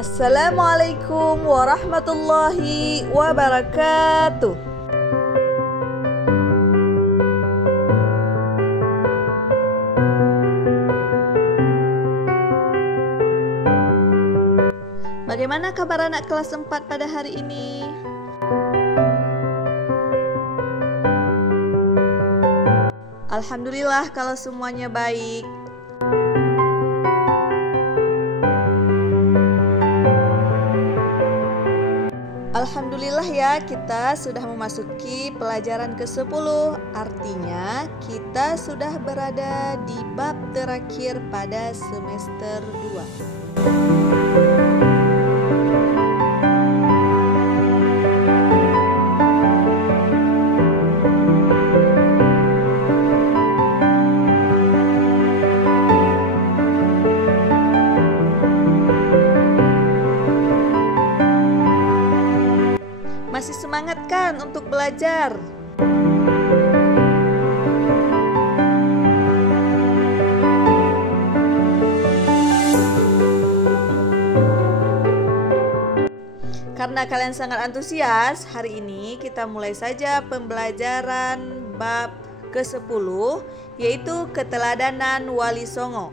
Assalamualaikum warahmatullahi wabarakatuh. Bagaimana kabar anak kelas 4 pada hari ini? Alhamdulillah kalau semuanya baik. Alhamdulillah ya, kita sudah memasuki pelajaran ke-10. Artinya kita sudah berada di bab terakhir pada semester 2. Masih semangat kan untuk belajar? Karena kalian sangat antusias, hari ini kita mulai saja pembelajaran bab ke-10, yaitu keteladanan Wali Songo.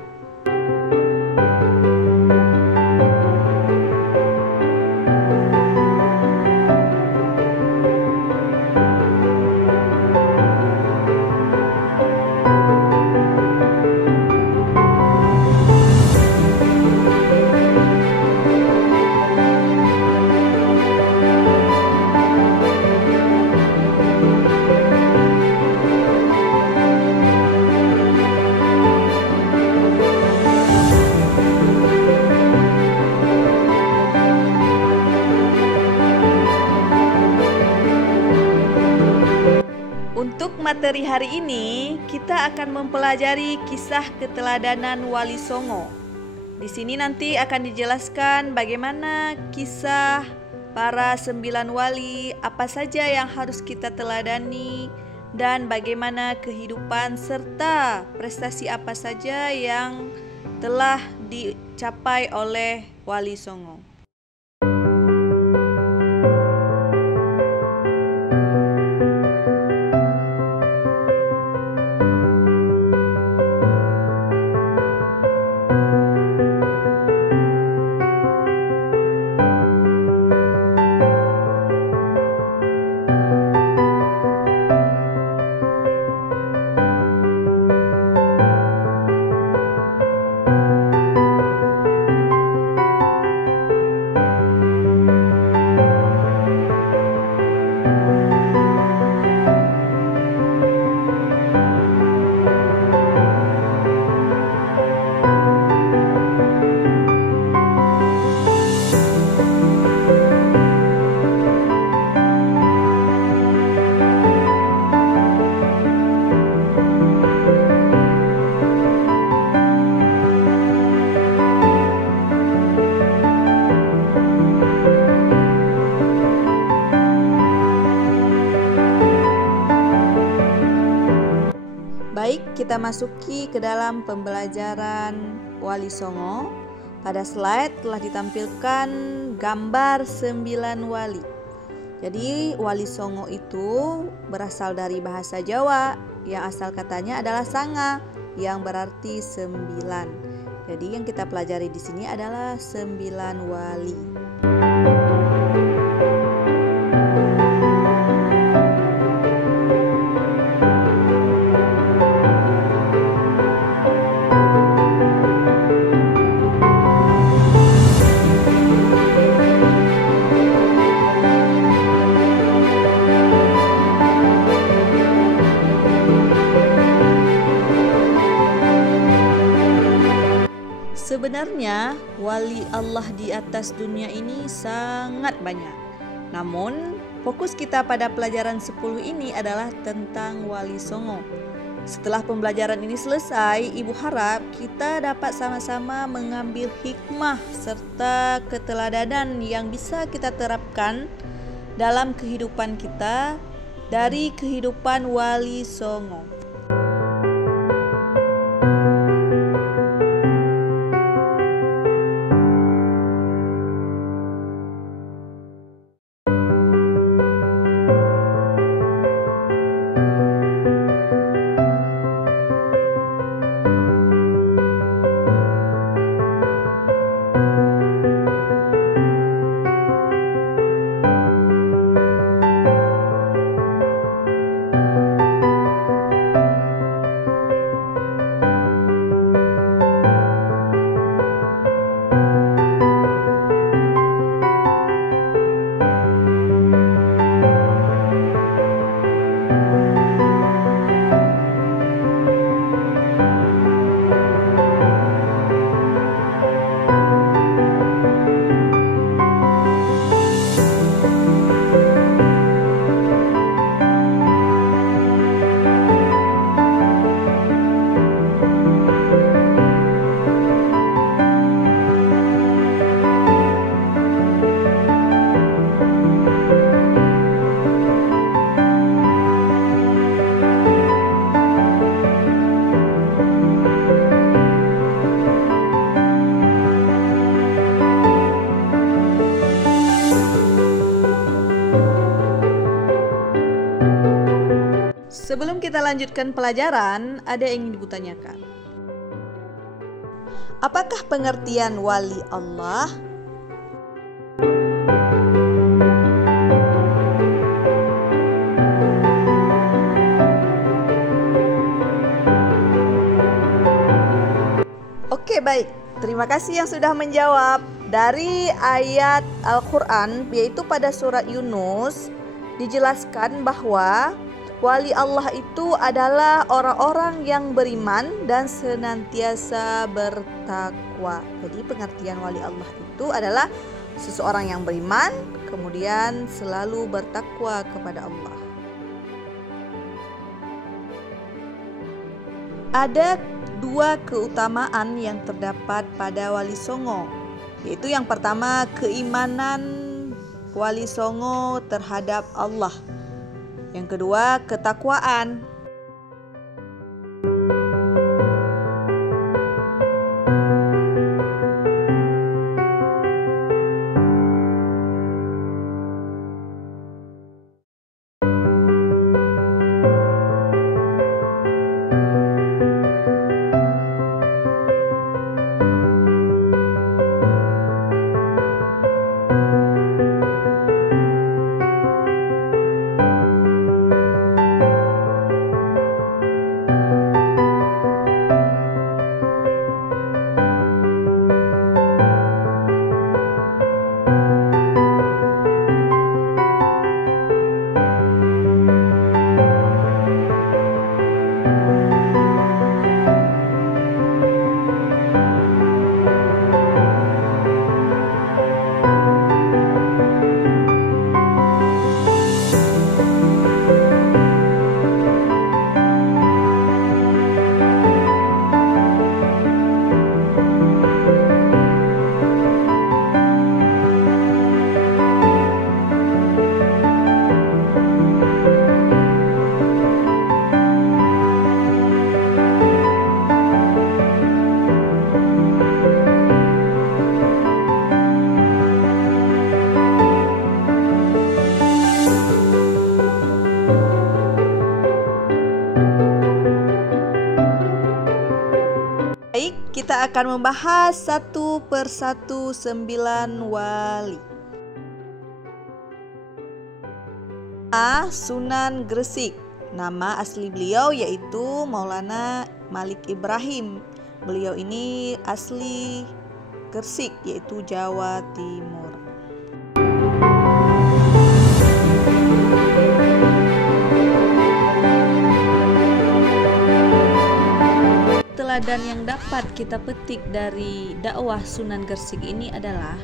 Untuk materi hari ini, kita akan mempelajari kisah keteladanan Wali Songo. Di sini nanti akan dijelaskan bagaimana kisah para 9 wali, apa saja yang harus kita teladani, dan bagaimana kehidupan serta prestasi apa saja yang telah dicapai oleh Wali Songo. Baik, kita masuki ke dalam pembelajaran Wali Songo. Pada slide telah ditampilkan gambar 9 wali. Jadi Wali Songo itu berasal dari bahasa Jawa yang asal katanya adalah sanga, yang berarti 9. Jadi yang kita pelajari di sini adalah 9 wali. Sebenarnya wali Allah di atas dunia ini sangat banyak. Namun fokus kita pada pelajaran 10 ini adalah tentang Wali Songo. Setelah pembelajaran ini selesai, Ibu harap kita dapat sama-sama mengambil hikmah serta keteladanan yang bisa kita terapkan dalam kehidupan kita dari kehidupan Wali Songo. kita lanjutkan pelajaran, ada yang ingin ibu tanyakan. Apakah pengertian wali Allah? Oke, baik. Terima kasih yang sudah menjawab. Dari ayat Al-Quran, yaitu pada surat Yunus, dijelaskan bahwa wali Allah itu adalah orang-orang yang beriman dan senantiasa bertakwa. Jadi pengertian wali Allah itu adalah seseorang yang beriman, kemudian selalu bertakwa kepada Allah. Ada dua keutamaan yang terdapat pada Wali Songo, yaitu yang pertama keimanan Wali Songo terhadap Allah, yang kedua ketakwaan. Baik, kita akan membahas satu persatu 9 wali. Sunan Gresik. Nama asli beliau yaitu Maulana Malik Ibrahim. Beliau ini asli Gresik, yaitu Jawa Timur. Teladan yang dapat kita petik dari dakwah Sunan Gresik ini adalah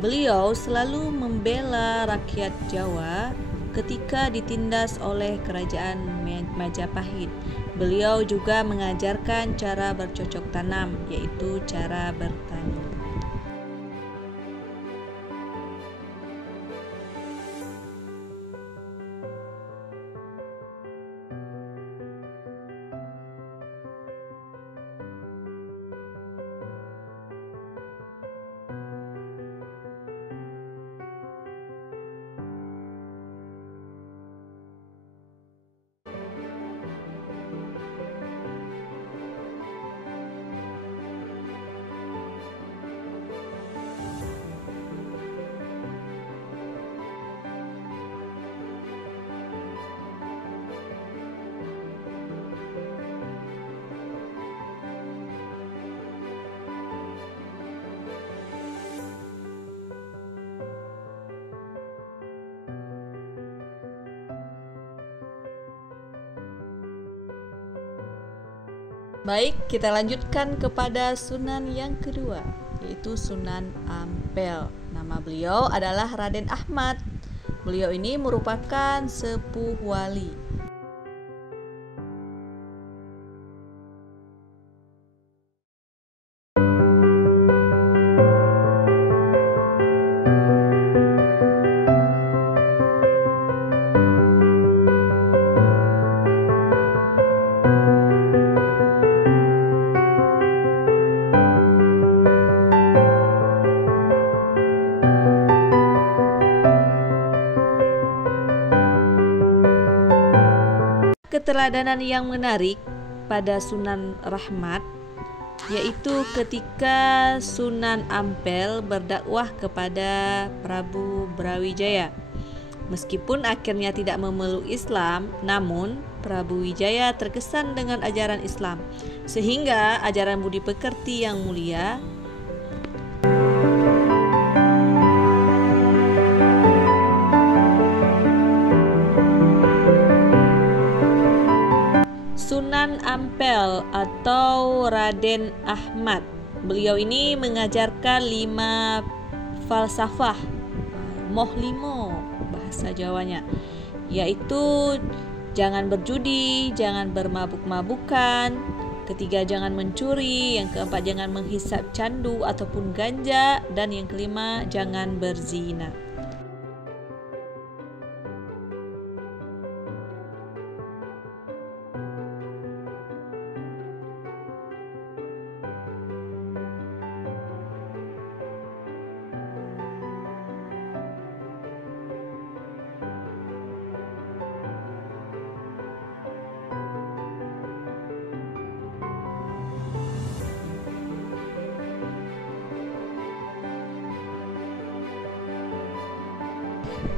beliau selalu membela rakyat Jawa ketika ditindas oleh kerajaan Majapahit. Beliau juga mengajarkan cara bercocok tanam, yaitu cara bertani. Baik, kita lanjutkan kepada Sunan yang kedua, yaitu Sunan Ampel. Nama beliau adalah Raden Ahmad. Beliau ini merupakan sepuh wali. keteladanan yang menarik pada Sunan Rahmat yaitu ketika Sunan Ampel berdakwah kepada Prabu Brawijaya. Meskipun akhirnya tidak memeluk Islam, namun Prabu Wijaya terkesan dengan ajaran Islam, sehingga ajaran budi pekerti yang mulia Sunan Ampel atau Raden Ahmad. Beliau ini mengajarkan 5 falsafah, moh limo bahasa Jawanya, yaitu jangan berjudi, jangan bermabuk-mabukan, ketiga jangan mencuri, yang keempat jangan menghisap candu ataupun ganja, dan yang kelima jangan berzina.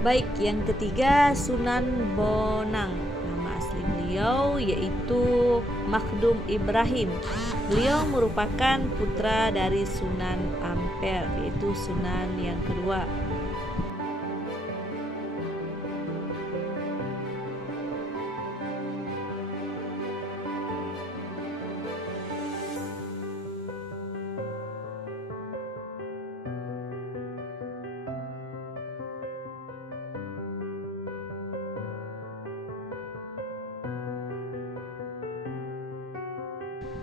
Baik, yang ketiga Sunan Bonang. Nama asli beliau yaitu Makhdum Ibrahim. Beliau merupakan putra dari Sunan Ampel, yaitu Sunan yang kedua.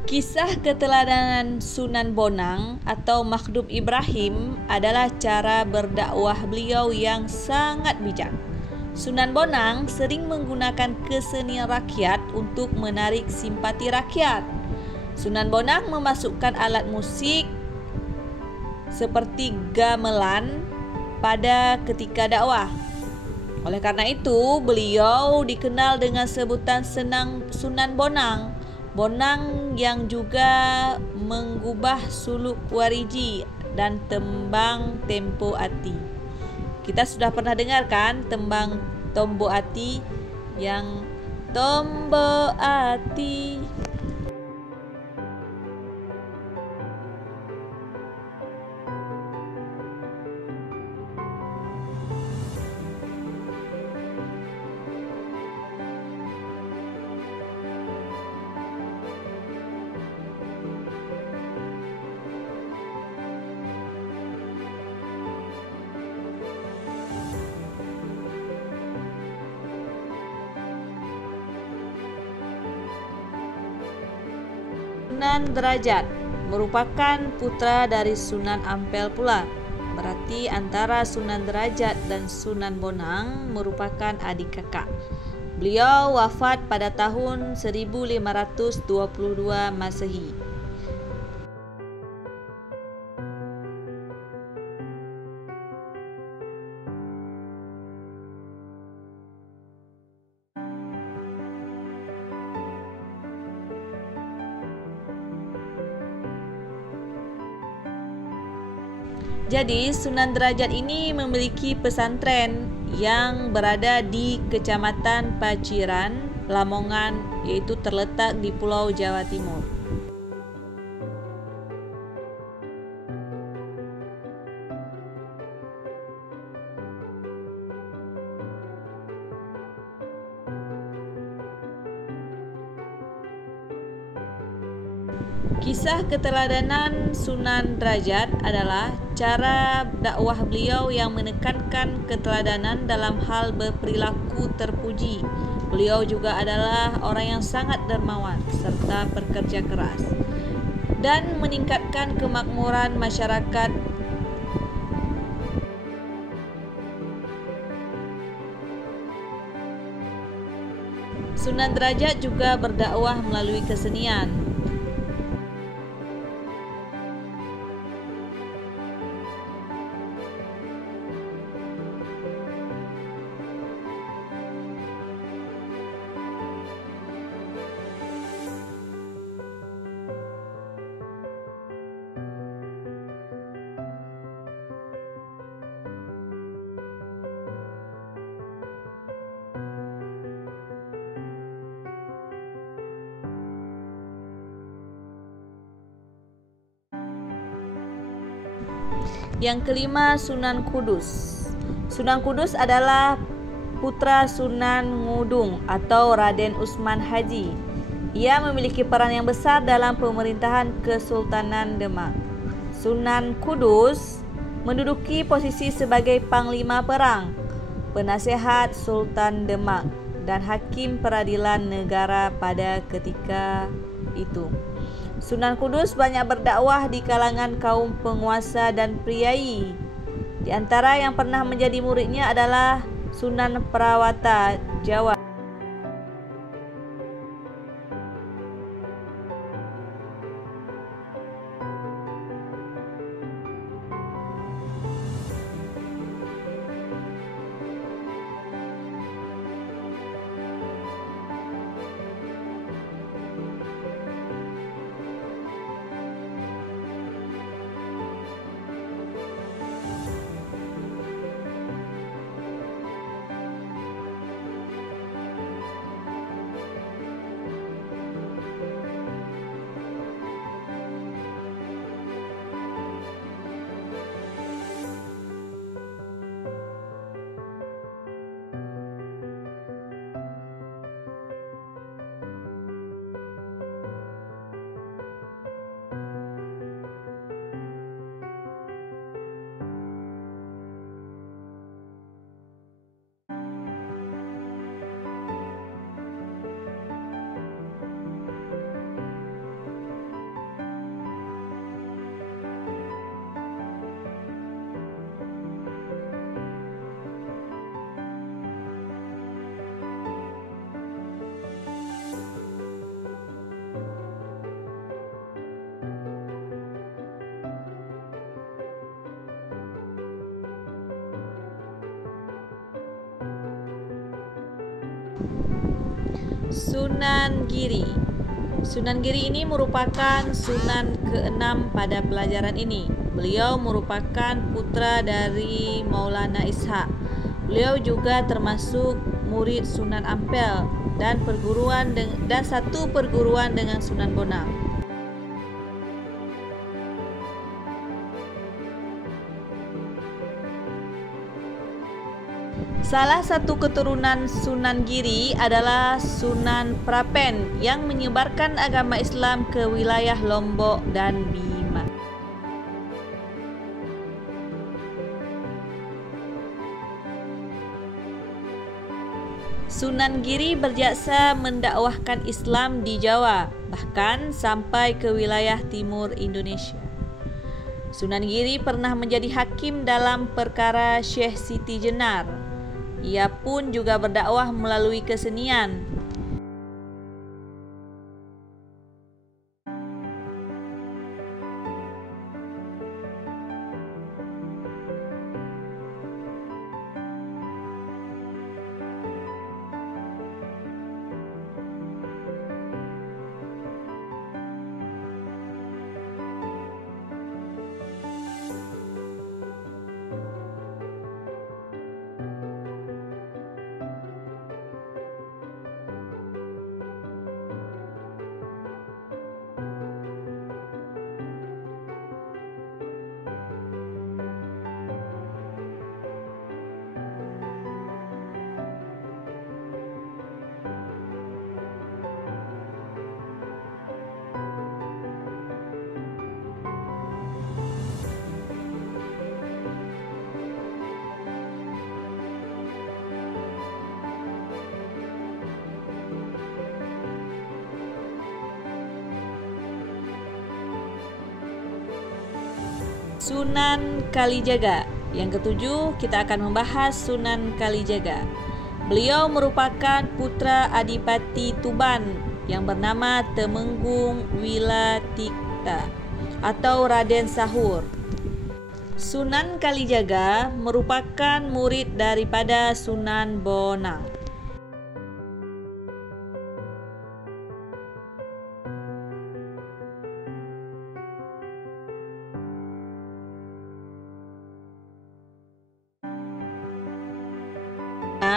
Kisah keteladanan Sunan Bonang atau Makhdum Ibrahim adalah cara berdakwah beliau yang sangat bijak. Sunan Bonang sering menggunakan kesenian rakyat untuk menarik simpati rakyat. Sunan Bonang memasukkan alat musik seperti gamelan pada ketika dakwah. Oleh karena itu, beliau dikenal dengan sebutan Sunan Bonang. Bonang yang juga mengubah suluk Wariji dan tembang Tempo Ati. Kita sudah pernah dengar kan tembang Tombo Ati yang Tombo Ati. Sunan Derajat merupakan putra dari Sunan Ampel pula. Berarti antara Sunan Derajat dan Sunan Bonang merupakan adik kakak. Beliau wafat pada tahun 1522 Masehi. Jadi Sunan Derajat ini memiliki pesantren yang berada di Kecamatan Paciran, Lamongan, yaitu terletak di Pulau Jawa Timur. Kisah keteladanan Sunan Derajat adalah cara dakwah beliau yang menekankan keteladanan dalam hal berperilaku terpuji. Beliau juga adalah orang yang sangat dermawan serta pekerja keras dan meningkatkan kemakmuran masyarakat. Sunan Derajat juga berdakwah melalui kesenian. Yang kelima, Sunan Kudus. Sunan Kudus adalah putra Sunan Ngudung atau Raden Usman Haji. Ia memiliki peran yang besar dalam pemerintahan Kesultanan Demak. Sunan Kudus menduduki posisi sebagai panglima perang, penasehat Sultan Demak, dan hakim peradilan negara pada ketika itu. Sunan Kudus banyak berdakwah di kalangan kaum penguasa dan priai. Di antara yang pernah menjadi muridnya adalah Sunan Prawata Jawa. Sunan Giri. Sunan Giri ini merupakan sunan ke-6 pada pelajaran ini. Beliau merupakan putra dari Maulana Ishaq. Beliau juga termasuk murid Sunan Ampel dan satu perguruan dengan Sunan Bonang. Salah satu keturunan Sunan Giri adalah Sunan Prapen yang menyebarkan agama Islam ke wilayah Lombok dan Bima. Sunan Giri berjasa mendakwahkan Islam di Jawa, bahkan sampai ke wilayah timur Indonesia. Sunan Giri pernah menjadi hakim dalam perkara Syekh Siti Jenar. Ia pun juga berdakwah melalui kesenian. Sunan Kalijaga. Yang ketujuh, kita akan membahas Sunan Kalijaga. Beliau merupakan putra Adipati Tuban yang bernama Temenggung Wilatikta atau Raden Sahur. Sunan Kalijaga merupakan murid daripada Sunan Bonang.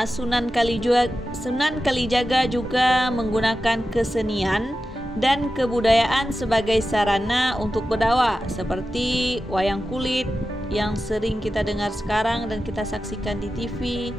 Sunan Kalijaga juga menggunakan kesenian dan kebudayaan sebagai sarana untuk berdakwah seperti wayang kulit, yang sering kita dengar sekarang dan kita saksikan di TV.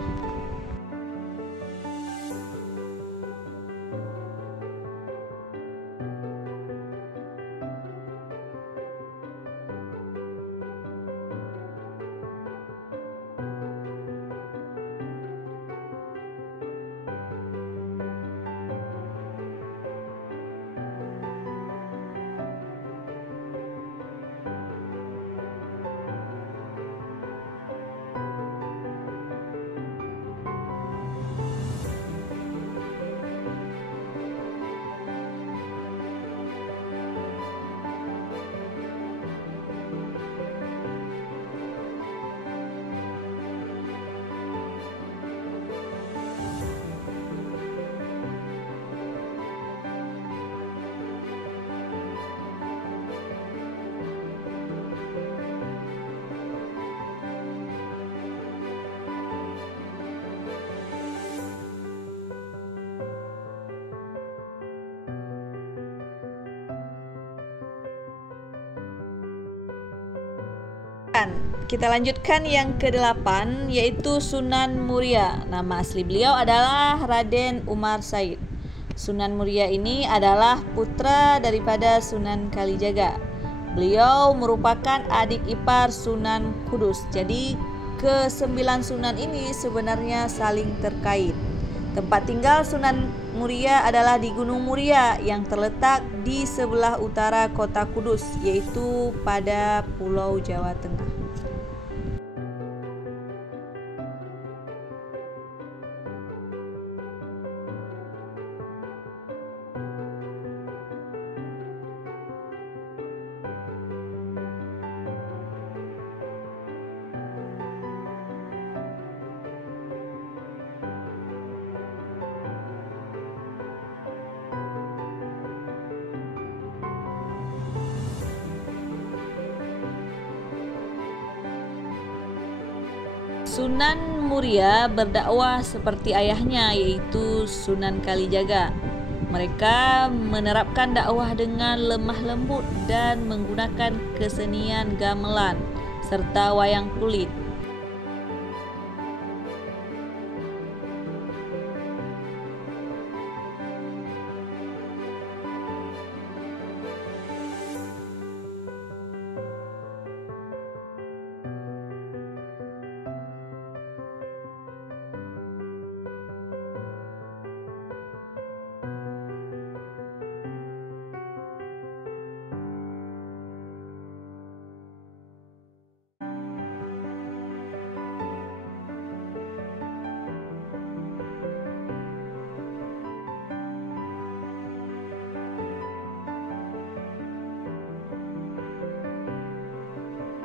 Kita lanjutkan yang ke-8, yaitu Sunan Muria. Nama asli beliau adalah Raden Umar Said. Sunan Muria ini adalah putra daripada Sunan Kalijaga. Beliau merupakan adik ipar Sunan Kudus. Jadi ke-9 sunan ini sebenarnya saling terkait. Tempat tinggal Sunan Muria adalah di Gunung Muria yang terletak di sebelah utara kota Kudus, yaitu pada Pulau Jawa Tengah. Sunan Muria berdakwah seperti ayahnya, yaitu Sunan Kalijaga. Mereka menerapkan dakwah dengan lemah lembut dan menggunakan kesenian gamelan serta wayang kulit.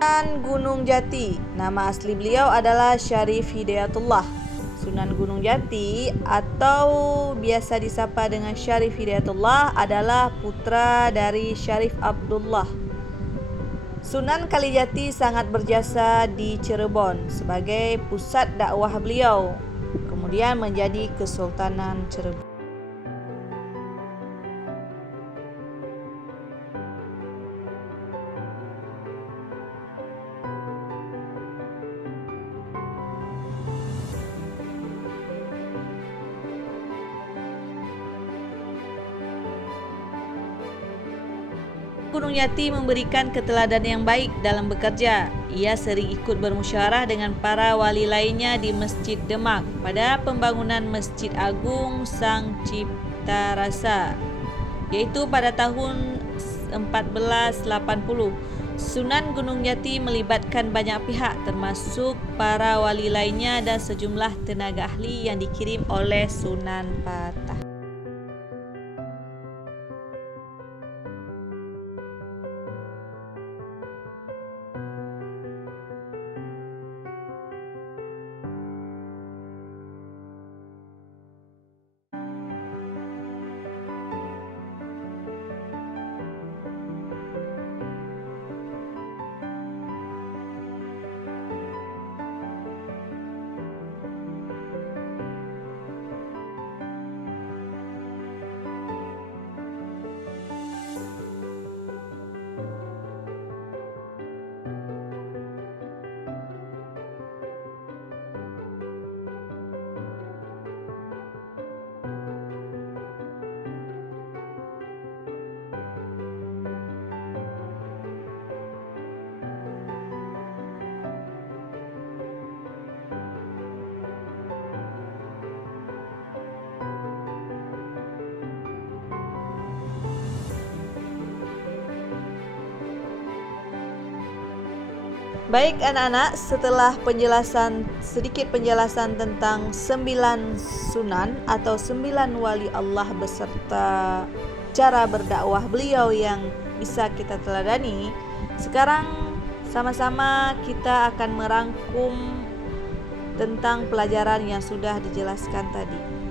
Sunan Gunung Jati. Nama asli beliau adalah Syarif Hidayatullah. Sunan Gunung Jati atau biasa disapa dengan Syarif Hidayatullah adalah putra dari Syarif Abdullah. Sunan Kalijati sangat berjasa di Cirebon sebagai pusat dakwah beliau, kemudian menjadi Kesultanan Cirebon. Gunung Jati memberikan keteladan yang baik dalam bekerja. Ia sering ikut bermusyawarah dengan para wali lainnya di Masjid Demak pada pembangunan Masjid Agung Sang Cipta Rasa, yaitu pada tahun 1480. Sunan Gunung Jati melibatkan banyak pihak termasuk para wali lainnya dan sejumlah tenaga ahli yang dikirim oleh Sunan Patah. Baik anak-anak, setelah sedikit penjelasan tentang 9 sunan atau 9 wali Allah beserta cara berdakwah beliau yang bisa kita teladani, sekarang sama-sama kita akan merangkum tentang pelajaran yang sudah dijelaskan tadi.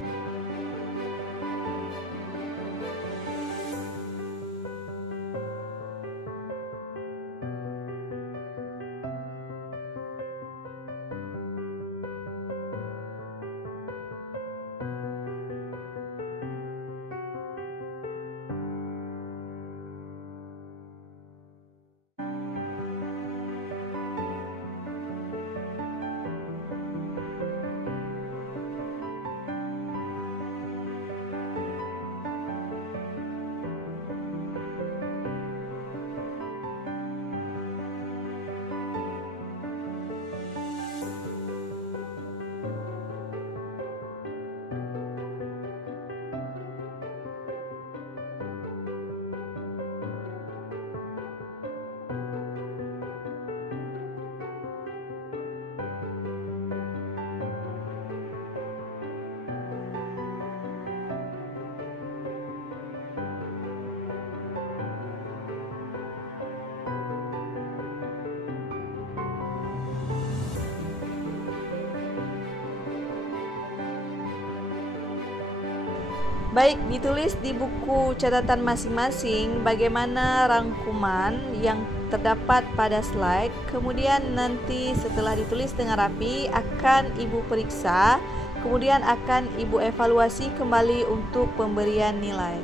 Baik, ditulis di buku catatan masing-masing bagaimana rangkuman yang terdapat pada slide. Kemudian nanti setelah ditulis dengan rapi akan Ibu periksa, kemudian akan Ibu evaluasi kembali untuk pemberian nilai.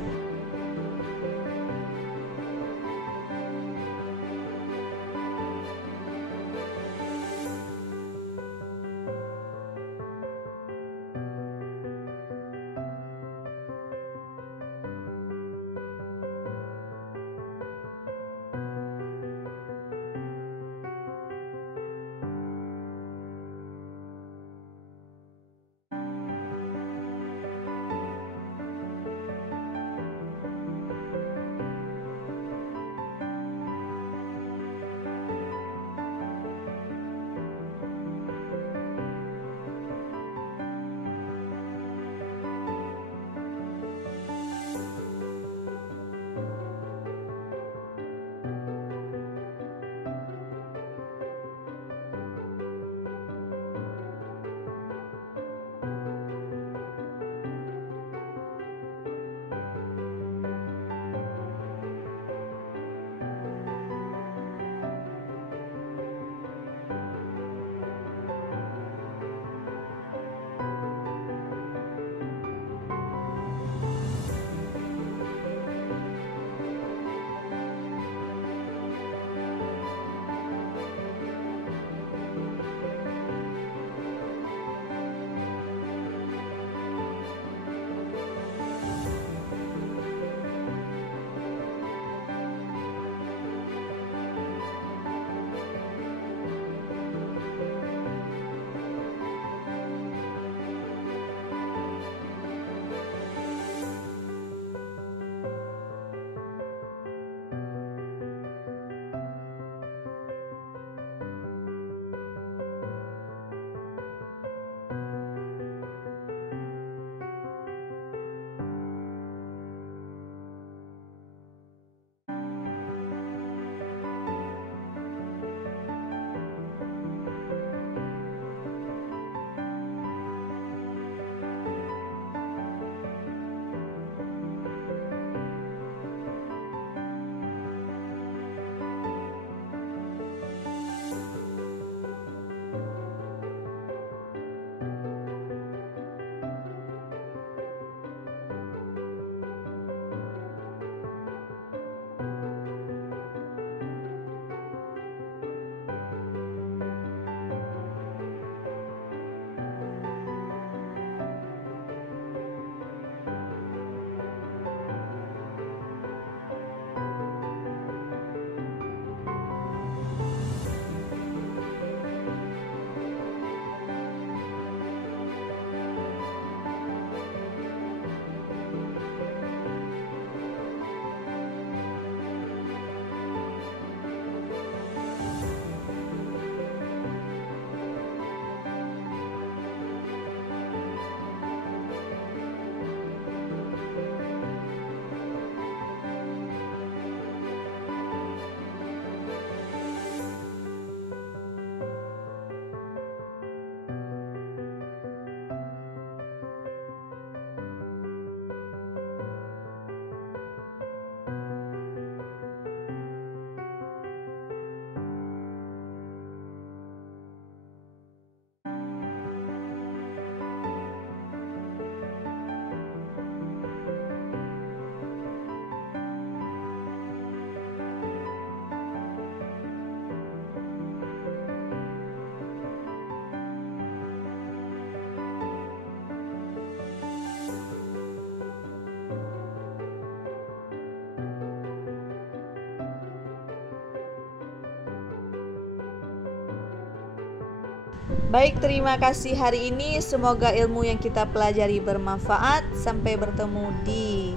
Baik, terima kasih hari ini. Semoga ilmu yang kita pelajari bermanfaat. Sampai bertemu di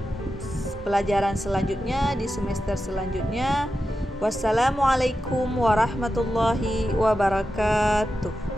pelajaran selanjutnya, di semester selanjutnya. Wassalamualaikum warahmatullahi wabarakatuh.